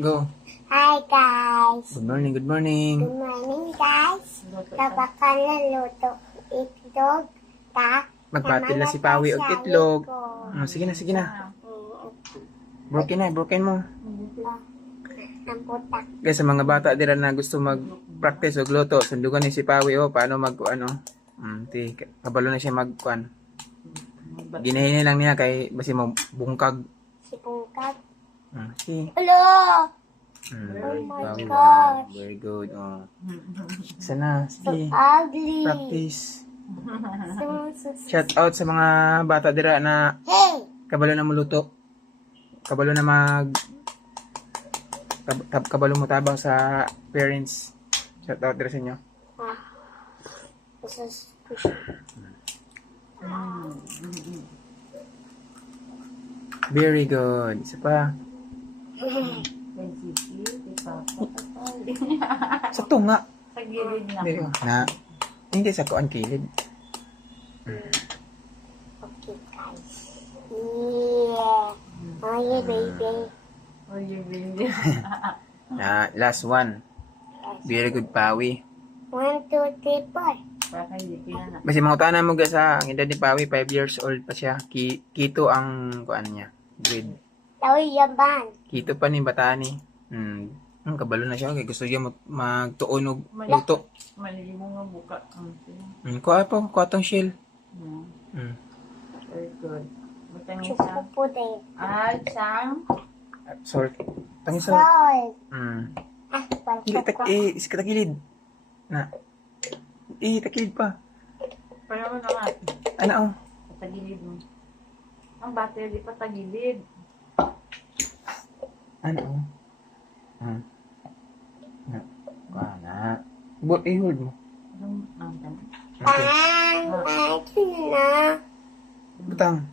Go. Hi guys! Good morning, good morning. Good morning guys! Kapag naluto itlog, Magpatil na si Pawi og itlog. Sige na, sige na. Broken mo. Ang putak. Guys, sa mga bata dira na gusto mag-practice og luto, sundugan ni si Pawi paano kabalo na siya magkuan. Ginahinay lang niya kay basi mo bungkag. Si Pungkag. See. Hello! Oh my Pawi, gosh. very good. Sana, sige. Ugly! Practice. So Shout out sa mga bata dira na Hey! kabalo na muluto. Kabalo na kabalo mo tabang sa parents. Shout out dira sa inyo. This is Very good. Isa pa. Sa tunga. Sa gilid na. Na. Hindi sa kuan kilid. okay guys. Yeah! Oh yeah baby. Oh, you really. Na last one. Very good Pawi. 1, 2, 3, 4. Baka hindi na. Basi mga tanan mo guys ha, ang edad ni Pawi 5 years old pa siya. Kito ang kuan niya. Grade. Tawi yaban. Kito pa ni bata ni. Kabalo na siya kay gusto niya magtuon og luto. Mali mo nga buka. Kuha po, kuha tong shell. Very good. Butang Chupo isa. po din. Isang. Salt. Tangi salt. Salt. Hindi, takilid. Na. Takilid pa. Pero mo na nga. Ano? Patagilid mo. Ang battery di patagilid. Ano? Na. Hold mo. Ito na. Butang.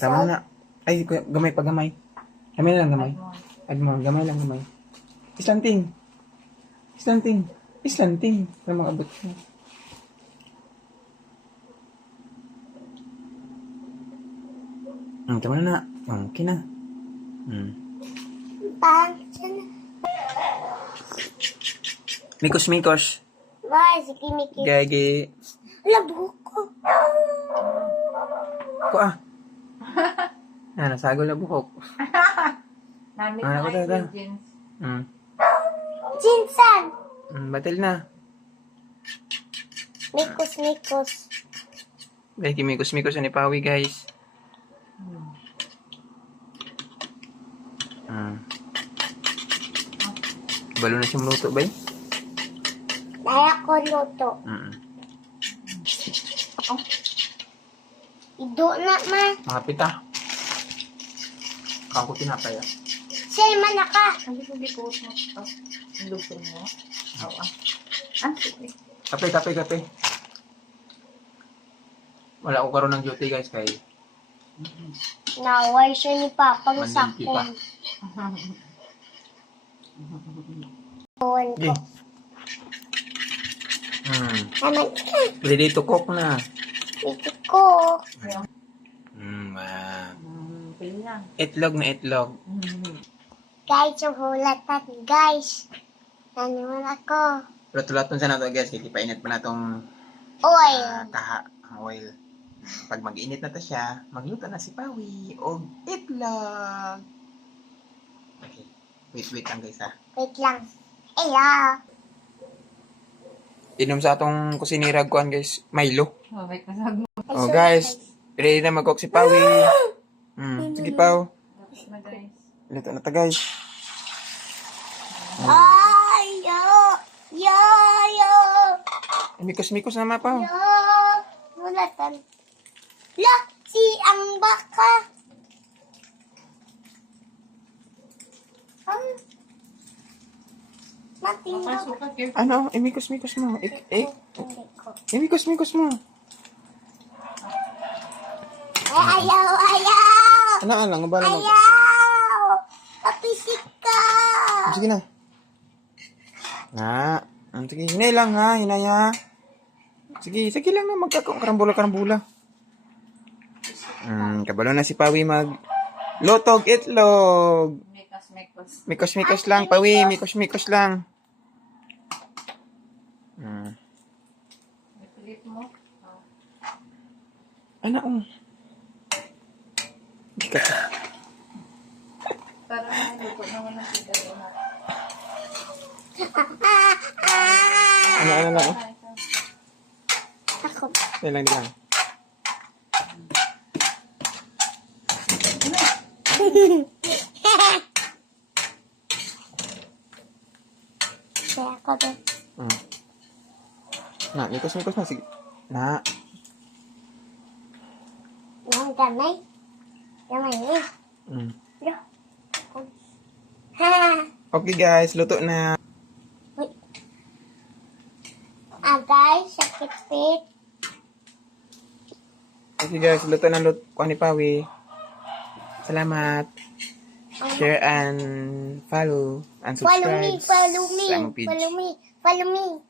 Tama na. Ay, gamay pa gamay. Gamay na lang gamay. Gamay lang gamay. Islanting. Para makabot mo. Tama na. Okay na. Mikos. Why? Sige, Miki. Gagi. Ala, buhok ko. Nasagol na buhok. Namit Ako na talaga. ingredients. Jinsan. Batil na. Mikos. Gagi, mikos ni Pawi, guys. Balo na siyang luto, bay? Daya ko luto. Ido na, ma. Mga pita. Kako tinapay. Siya man ka. Hindi ko di-post mo ito. Ang luto mo. Oo. Sige. Kape. Wala ko karoon ng duty, guys, kay Naway siya ni Papa ng Manding kita. sakon. Tuwan ko. Okay. Naman ka. Ready to cook na. Ito ko. Kailan. Itlog na itlog. Guys, yung hulatan. Guys. Nanuman ako. Luto-luto sa nato, guys. Kaya painit pa na itong Oil. oil. Pag mag-init na to siya, magluto na si Pawi o itlog. Okay. Wait lang, guys, ha. Wait lang. Aya. Inom sa atong kusinirag kuan, guys. Milo. May kasag mo. Oh, guys. Ready na mag-cook si Pawi. Sige, Paw. Tapos na guys. Luto na to, guys. Ay, yo. Mikos na, Paw. Yo. Hulatan. La, si ang baka. Mating Baka suka, careful. Ano? Mikos mo. Hindi ko. Mikos mo. Ayaw. Ano lang, bala mo. Ayaw. Papisik ka. Sige na. Sige, hinay lang ha, hinay ha. Sige lang na, magkakarambola. Kabalo na si Pawi mag lotog itlog. Mekas Mekos. Mikos-mikos lang, Pawi. Mikos-mikos lang. Ipilit mo. Oh. Ano? Hindi ka. Para maluto naman ang pita doon. Ano lang? Ako. Yan lang, di lang. Kaya ako din. Na, mikos-mikos na. Sige. Na. Yung gamay. Gamay niya. Lo. Ha. Okay guys, luto na. Agay, sakit pit. Okay guys, luto na luto ko ni Pawi. Salamat. Share and follow and Follow subscribe. me, follow me, sa among page. follow me.